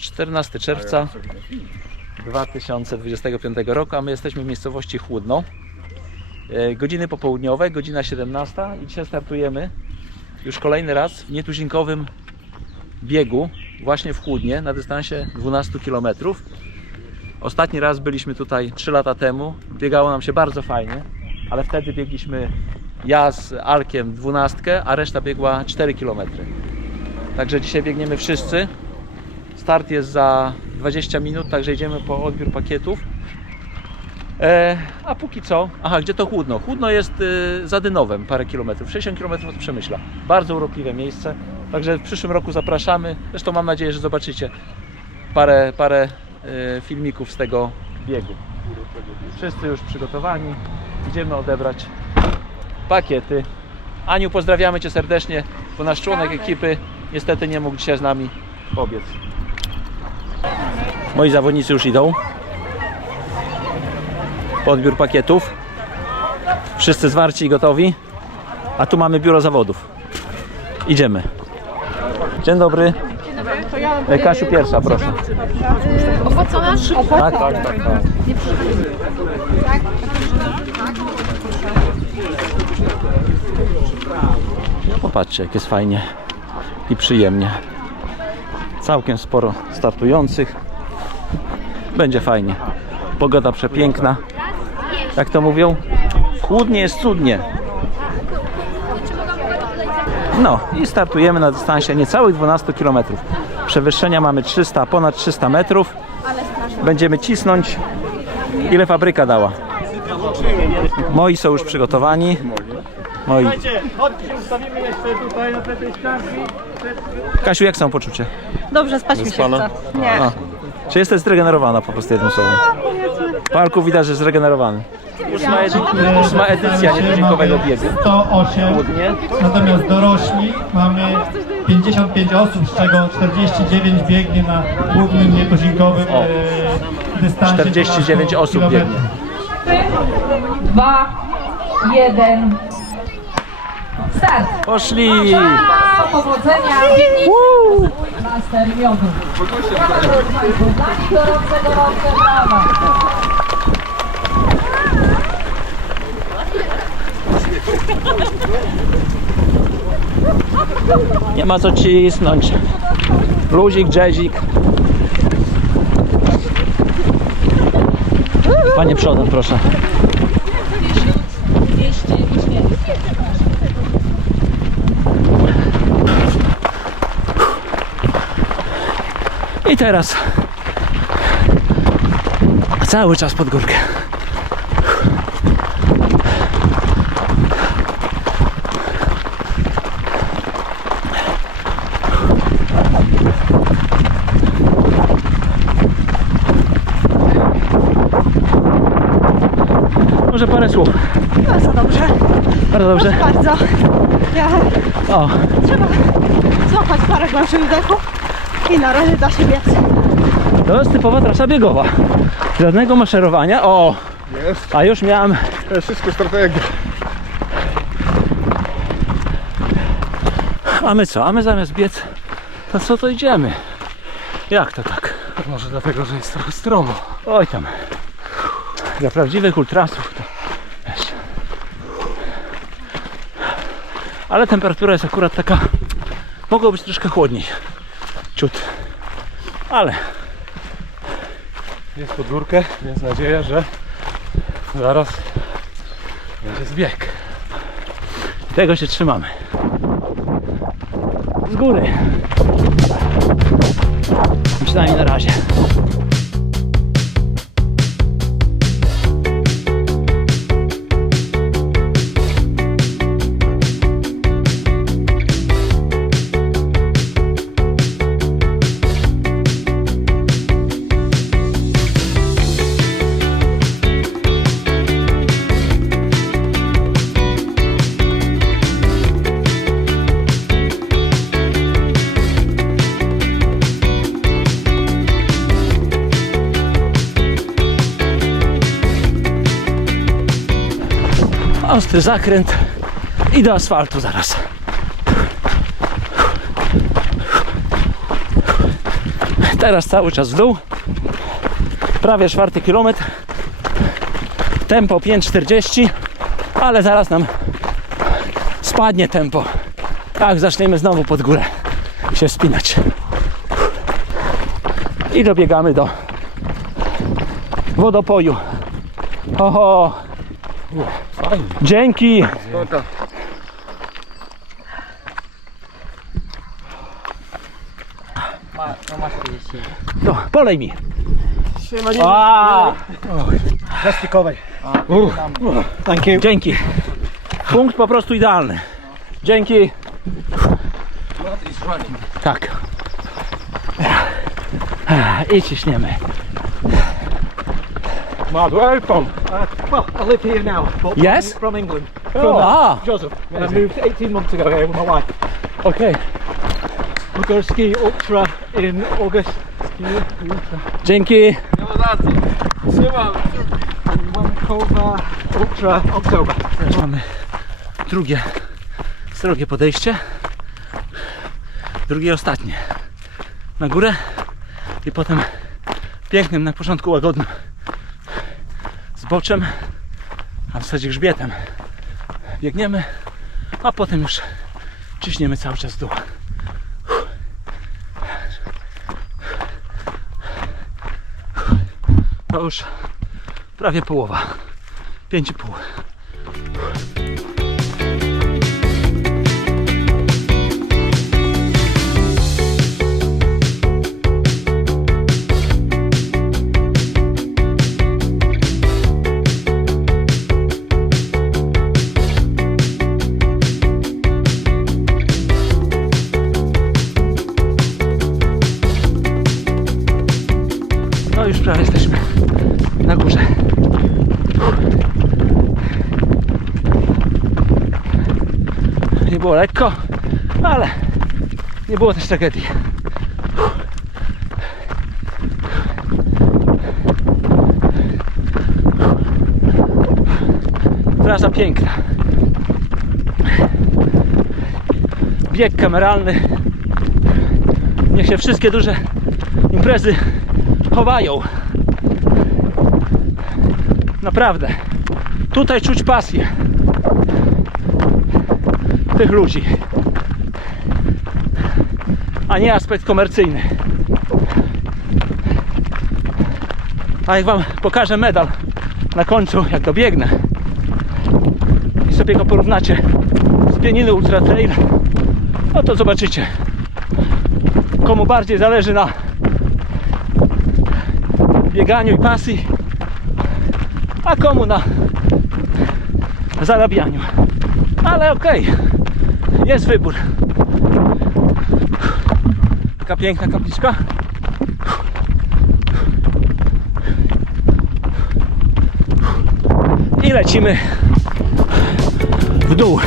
14 czerwca 2025 roku, a my jesteśmy w miejscowości Chłódno. E, Godziny popołudniowe, godzina 17 i dzisiaj startujemy już kolejny raz w nietuzinkowym biegu właśnie w Chłódnie na dystansie 12 km. Ostatni raz byliśmy tutaj 3 lata temu. Biegało nam się bardzo fajnie, ale wtedy biegliśmy ja z Alkiem 12, a reszta biegła 4 km. Także dzisiaj biegniemy wszyscy. Start jest za 20 minut, także idziemy po odbiór pakietów. E, a póki co, aha, gdzie to Chłódno? Chłódno jest y, za Dynowem, parę kilometrów, 60 km od Przemyśla. Bardzo urokliwe miejsce, także w przyszłym roku zapraszamy. Zresztą mam nadzieję, że zobaczycie parę, parę y, filmików z tego biegu. Wszyscy już przygotowani, idziemy odebrać pakiety. Aniu, pozdrawiamy Cię serdecznie, bo nasz członek ekipy niestety nie mógł dzisiaj z nami pobiec. Moi zawodnicy już idą. Po odbiór pakietów. Wszyscy zwarci i gotowi. A tu mamy biuro zawodów. Idziemy. Dzień dobry. E, Kasiu pierwsza, proszę. Opłacona? Tak, tak, tak. tak. Popatrzcie, jak jest fajnie i przyjemnie. Całkiem sporo startujących. Będzie fajnie. Pogoda przepiękna. Jak to mówią? Chłodnie jest cudnie. No i startujemy na dystansie niecałych 12 km. Przewyższenia mamy 300, ponad 300 metrów. Będziemy cisnąć ile fabryka dała. Moi są już przygotowani. Moi. Kasiu, jak są poczucie? Dobrze, spać mi się chce. Nie. A. Czy jesteś zregenerowana po prostu jednym słowem? Parku widać, że zregenerowany. Ósma, edy- ósma edycja nietuzinkowego biegu. 108, Chłodnie. natomiast dorośli mamy 55 osób, z czego 49 biegnie na głównym nietuzinkowym O. e, dystansie 49 12 osób biegnie. dwa, jeden. Start! Poszli! Powodzenia! Master miodu. Dla nich gorące, gorące brawa. Nie ma co cisnąć. Luzik, jazzik. Panie przodem, proszę. Teraz cały czas pod górkę. Może parę słów. Bardzo dobrze, Bardzo dobrze. bardzo. Ja O, trzeba złapać parę głębszych wdechów i na razie da się biec. to jest typowa trasa biegowa. Żadnego maszerowania. O, Jest, a już miałem to jest wszystko strategia. A my co? A my zamiast biec, to co to idziemy? Jak to tak? Może dlatego, że jest trochę stromo. Oj tam. Dla prawdziwych ultrasów to wiesz. Ale temperatura jest akurat taka. Mogło być troszkę chłodniej. Ciut. Ale Jest pod górkę, więc nadzieja, że zaraz będzie zbieg. tego się trzymamy. Z góry. Przynajmniej na razie. Ostry zakręt i do asfaltu zaraz. Teraz cały czas w dół. Prawie czwarty kilometr. Tempo 5,40, ale zaraz nam spadnie tempo. Tak, zaczniemy znowu pod górę się wspinać. I dobiegamy do wodopoju. Oho. Dzięki. Spoko. To, polej mi. A, Plastikowej. Thank you. Dzięki. Punkt po prostu idealny. Dzięki. Tak. I ciśniemy. You from? Well, I live here now, but Yes? from England. A, Joseph. And I moved 18 months ago here with my wife. okej. We're going to ski ultra in August. Dzięki. Trzymam. And Vancouver Ultra October. Teraz mamy drugie, srogie podejście. Drugie i ostatnie. Na górę i potem pięknym, na początku łagodnym zboczem, a w zasadzie grzbietem biegniemy, a potem już ciśniemy cały czas w dół. To już prawie połowa. 5,5. Było też tragedii. Trasa piękna. Bieg kameralny. Niech się wszystkie duże imprezy chowają. Naprawdę. Tutaj czuć pasję tych ludzi. A nie aspekt komercyjny. A jak wam pokażę medal na końcu, jak dobiegnę i sobie go porównacie z pieniny Ultra Trail, no to zobaczycie komu bardziej zależy na bieganiu i pasji, a komu na zarabianiu. Ale okej, jest wybór. Taka piękna kapliczka. I lecimy w dół.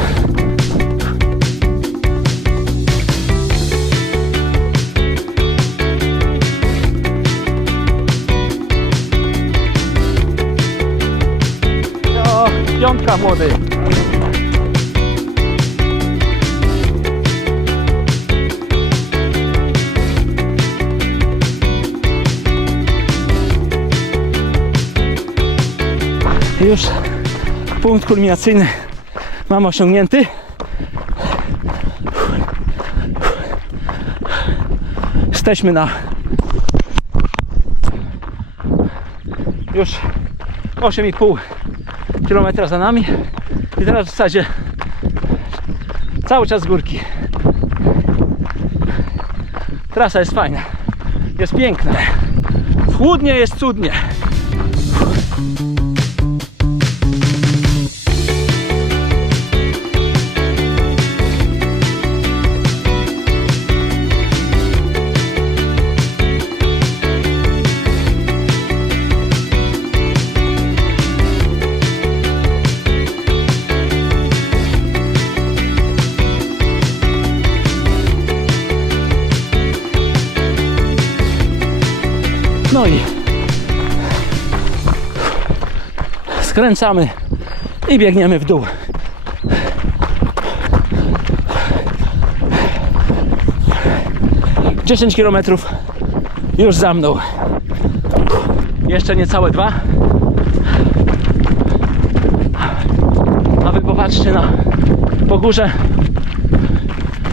Piątka młody. Już punkt kulminacyjny mam osiągnięty. Jesteśmy na już 8,5 km za nami i teraz w zasadzie cały czas z górki. Trasa jest fajna, jest piękna. Chłodnie jest cudnie. I skręcamy i biegniemy w dół. Dziesięć kilometrów Już za mną. Jeszcze niecałe dwa. A wy popatrzcie na pogórze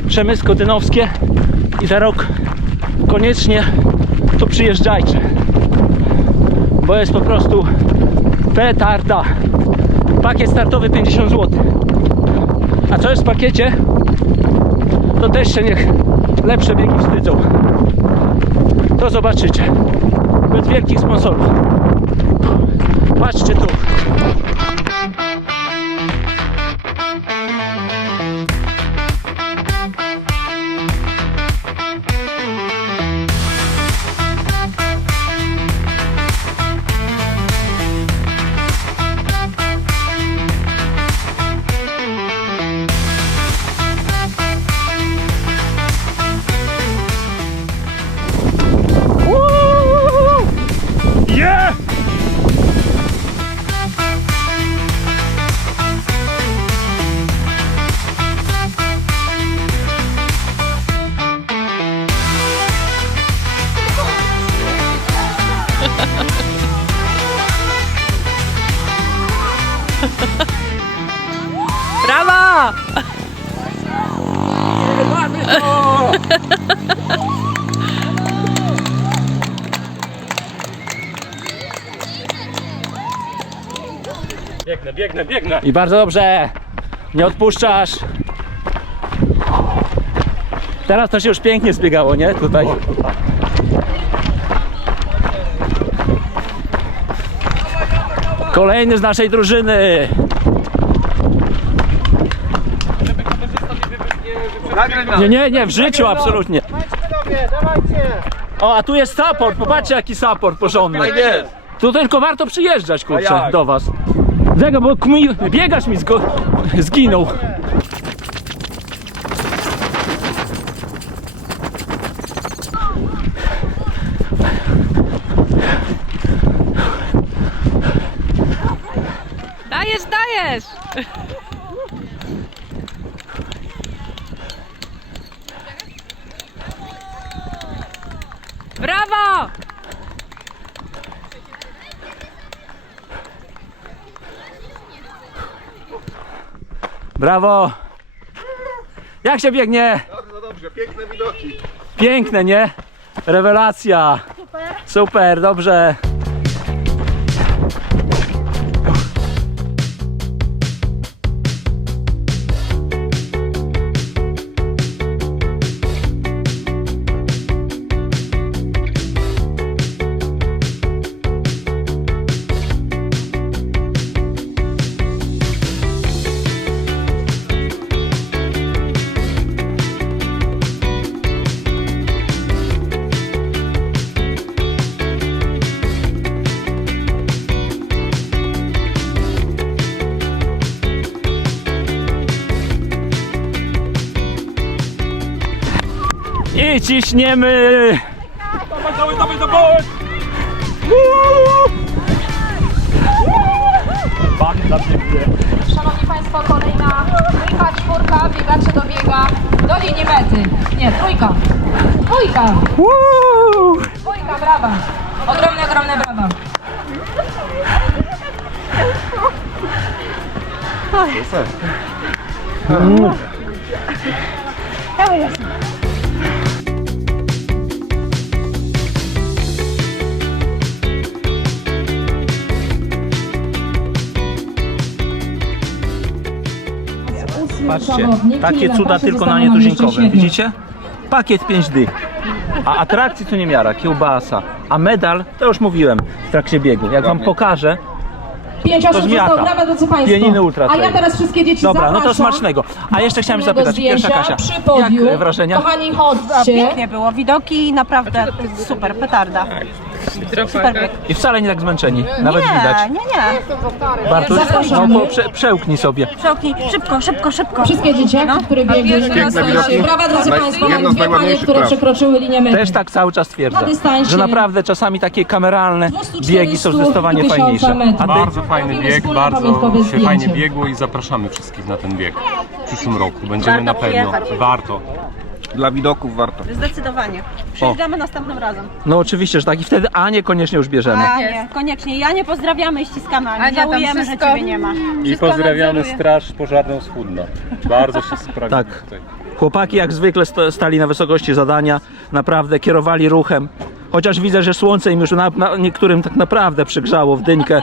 Przemysko-Dynowskie i za rok koniecznie tu przyjeżdżajcie. Bo jest po prostu petarda. Pakiet startowy 50 zł. A co jest w pakiecie? To też się niech lepsze biegi wstydzą. To zobaczycie. Bez wielkich sponsorów. Patrzcie tu. Biegnę, biegnę. I bardzo dobrze. Nie odpuszczasz. Teraz to się już pięknie zbiegało, nie? Tutaj. Kolejny z naszej drużyny. Nie, nie, nie, w życiu absolutnie. O, a tu jest support, popatrzcie jaki support porządny. Tak. Tu tylko warto przyjeżdżać, kurczę, do was. Czego, bo kmi, biegasz mi zgo, zginął. Brawo! Jak się biegnie? Dobrze, dobrze, piękne widoki. Piękne, nie? Rewelacja! Super, dobrze. I ciśniemy! Dawaj, dawaj, dawaj! Szanowni Państwo, kolejna trójka, czwórka, biegacze dobiega do linii mety. Nie, trójka. Dwójka. Woo! Dwójka, brawa. Ogromne, ogromne brawa. Patrzcie, takie cuda tylko na nietuzinkowym, widzicie? Pakiet 5 dych. A atrakcji to nie miara, kiełbasa. A medal, to już mówiłem w trakcie biegu. Jak wam pokażę, Pięć osób zmiata. zostało, brawa drodzy Państwo. Pieniny Ultra A ja Trail. teraz wszystkie dzieci Dobra, zapraszam. no to smacznego. A jeszcze chciałem zapytać, pierwsza zdjęcia Kasia, przy podium. jak wrażenia? Kochani, chodźcie. Pięknie było, widoki naprawdę super, petarda. Bieg. I wcale nie tak zmęczeni, nawet widać. Nie, nie, nie. Bartuś, no prze, przełknij sobie. Przełknij, szybko, szybko, szybko. Wszystkie dzieciaki, które biegły na dystansie. Brawa drodzy Państwo, jedno z dwie panie, najładniejszych które praw. przekroczyły linię mety. Też tak cały czas twierdzę, Na dystansie że naprawdę czasami takie kameralne 240 biegi są zdecydowanie i 1000 fajniejsze. metrów. A ty, Bardzo fajny bieg, wspólne bardzo pamiątkowe się zdjęcie. fajnie biegło i zapraszamy wszystkich na ten bieg w przyszłym roku. Będziemy Warto na pewno. Warto. Dla widoków warto. Zdecydowanie. Przyjeżdżamy następnym razem. No oczywiście, że tak i wtedy A niekoniecznie już bierzemy. A nie, koniecznie. Ja nie pozdrawiamy i ściskamy. Ani Ania, tam żałujemy, że wszystko- ciebie nie ma. I Wszystko pozdrawiamy nadzoruje. Straż Pożarną z Chudna. Bardzo się sprawili Tak. tutaj. Chłopaki jak zwykle sto- stali na wysokości zadania, naprawdę kierowali ruchem. Chociaż widzę, że słońce im już na, na niektórym tak naprawdę przygrzało w dyńkę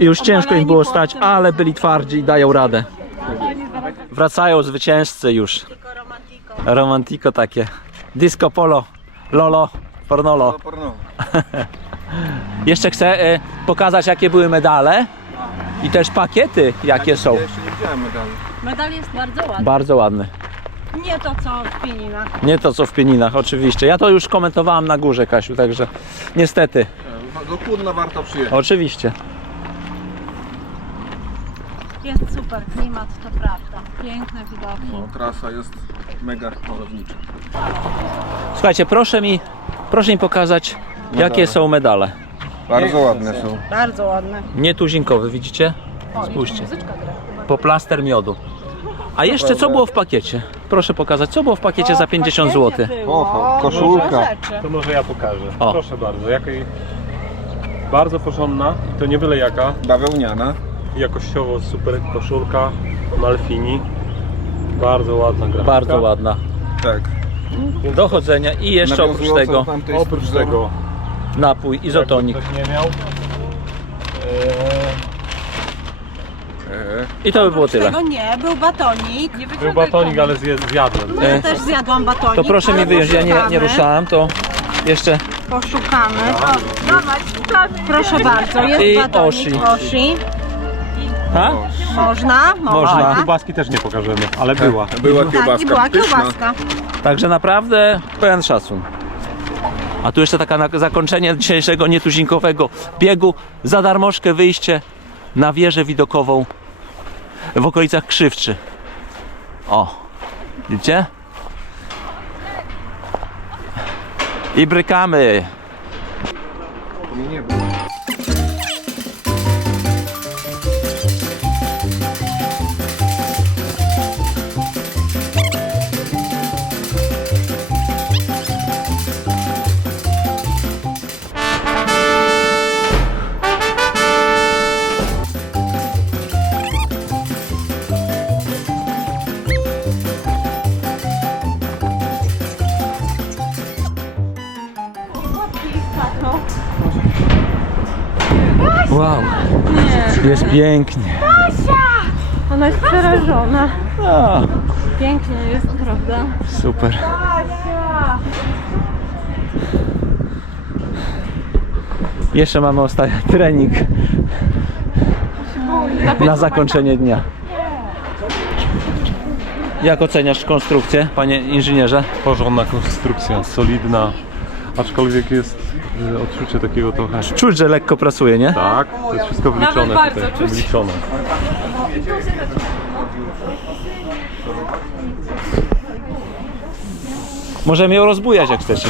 i już ciężko im było stać, ale byli twardzi i dają radę. Wracają zwycięzcy już. Romantiko takie. Disco polo, lolo, pornolo. Jeszcze chcę e, pokazać jakie były medale i też pakiety jakie są. jeszcze nie widziałem medalu. Medal jest bardzo ładny. Bardzo ładny. Nie to co w Pieninach. Nie to co w Pieninach, oczywiście. Ja to już komentowałem na górze, Kasiu, także niestety, Do Kłudna warto przyjechać. oczywiście. Jest super klimat, to prawda. Piękne widoki. No, trasa jest mega malownicza. Słuchajcie, proszę mi, proszę mi pokazać, jakie są medale. Bardzo ładne są. Bardzo ładne. Nietuzinkowy, widzicie? Spójrzcie. Poplaster miodu. A jeszcze co było w pakiecie? Proszę pokazać, co było w pakiecie za 50 zł. Oho, koszulka. To może ja pokażę. O. Proszę bardzo. Jakiej... Bardzo porządna i to nie byle jaka. Bawełniana. Jakościowo super koszulka Malfini. Bardzo ładna grafika. Bardzo ładna. Tak. Dochodzenia i jeszcze oprócz Nawiązująca tego do tamtej Oprócz struktury. tego, napój izotonik. jakby ktoś nie miał. Eee, I to by było tyle. Tego nie, był batonik. był batonik, ale zje- zjadłem. Ja też zjadłam batonik. To proszę mi wyjąć, ja nie, nie poszukamy. ruszałem, to jeszcze Poszukamy. Proszę bardzo, jest I batonik. Oshi. Oshi. Ha? Można, Można. Kiełbaski też nie pokażemy, ale była. była Tak, kiełbaska. i była pyszna. kiełbaska. Także naprawdę pełen szacun. A tu jeszcze taka na zakończenie dzisiejszego nietuzinkowego biegu. Za darmożkę wyjście na wieżę widokową w okolicach Krzywczy. O, widzicie? I brykamy. Nie było. Pięknie. Ona jest przerażona. A, Pięknie jest, prawda? super. Jeszcze mamy ostatni trening na zakończenie dnia. Jak oceniasz konstrukcję, panie inżynierze? Porządna konstrukcja, solidna, aczkolwiek jest odczucie takiego trochę... Czuć, że lekko pracuje, nie? Tak, to jest wszystko wliczone tutaj, wliczone. Możemy ją rozbujać jak chcecie.